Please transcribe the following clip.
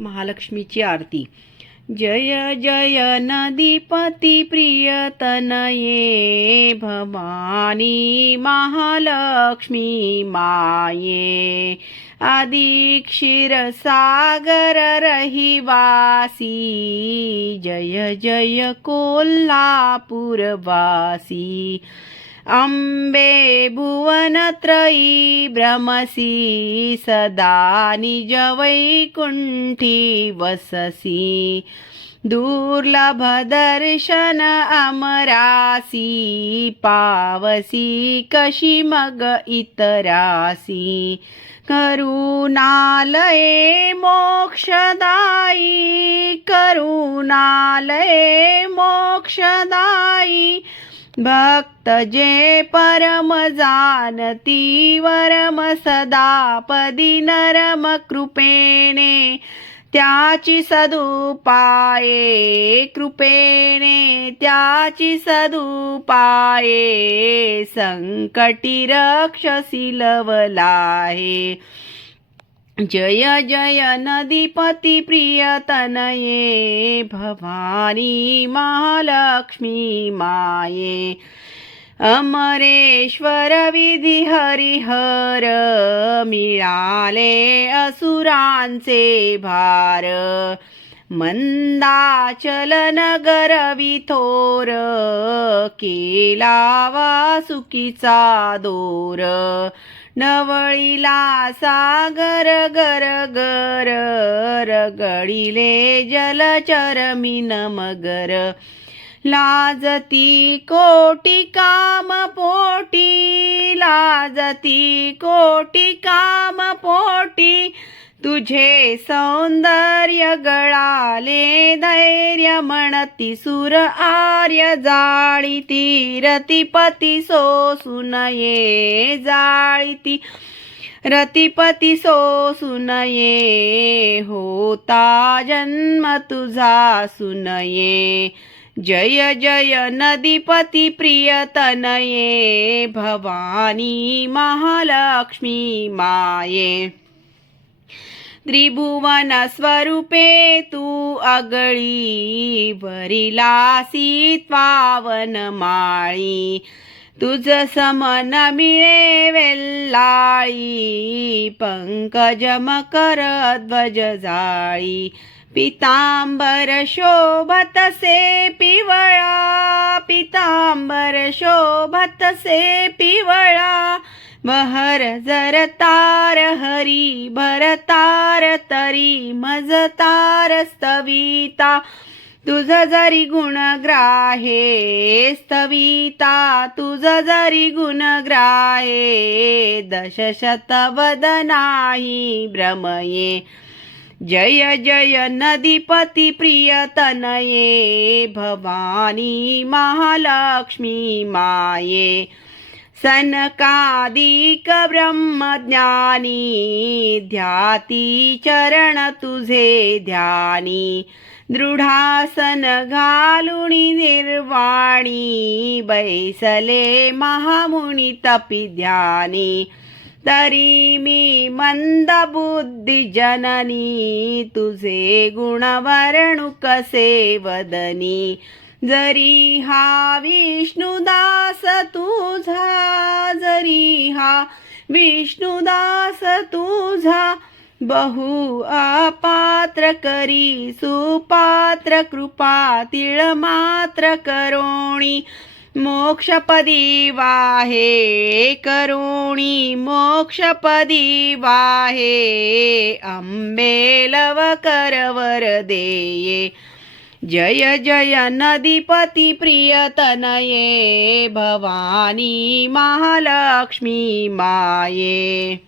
महालक्ष्मीची आरती। जय जय नदीपती प्रियतनये भवानी महालक्ष्मी माये। आदि क्षीरसागर रहिवासी जय जय कोल्हापुरवासी। अम्बे भुवनत्रयी भ्रमसी सदा निज वैकुंठी वससी। दुर्लभ दर्शन अमरासी पावसी कशी मग इतरासी। करुणालये मोक्षदायी करुणालये मोक्षदायी। भक्त जे परम जानती वरम सदापदी नरम कृपेने। त्याची सदुपाये कृपेने त्याची सदुपाये। संकटी रक्षसी लवलाहे। जय जय नदीपती प्रियतनये भवानी महालक्ष्मी माये। अमरेश्वर विधी हरिहर मिळाले असुरांचे भार। मंदाचल नगर विथोर केला वासुकीचा दोर। नवळीला सागर गर गर रगडिले जलचर मीन मगर। लाजती कोटी काम पोटी लाजती कोटी काम पोटी। तुझे सौंदर्य गळाले धैर्य म्हणती सुर आर्य जाळीती। रतिपती सोसून ये जाळीती रतिपती सोसून ये। होता जन्म तुझा सुनये। जय जय नदीपती प्रियतनये भवानी महालक्ष्मी माये। त्रिभुवन स्वरूपे तू अगळी भरिलासी पावन माळी। तुझ समन मिळे वेल्लाळी पंकज मकर ध्वज जाळी। पीतांबर शोभतसे पिवळा पीतांबर शोभतसे पिवळा। बहर जरतार हरी भरतार तरी मजतार स्तविता। तुझ जरी गुणग्राहे स्तविता तुझ जरी गुणग्राहे। दशशतवदनाही भ्रमये। जय जय नदीपती प्रियतनये भवानी महालक्ष्मी माये। सनकादिक ब्रह्मज्ञानी ध्याती चरण तुझे ध्यानी। दृढासन घालुनी निर्वाणी बैसले महामुनी तपी ध्यानी। तरी मी मंद बुद्धी जननी तुझे गुण वर्णू कसे वदनी। जरी हा विष्णुदास तुझा जरी हा विष्णुदास तुझा। बहु अपात्र करी सुपात्र कृपा तिळ मात्र करोणी। मोक्षपदी वाहे करुणी मोक्षपदी वाहे। अंबे लव करवर देये। जय जय नदीपती प्रियतनये भवानी महालक्ष्मी माये।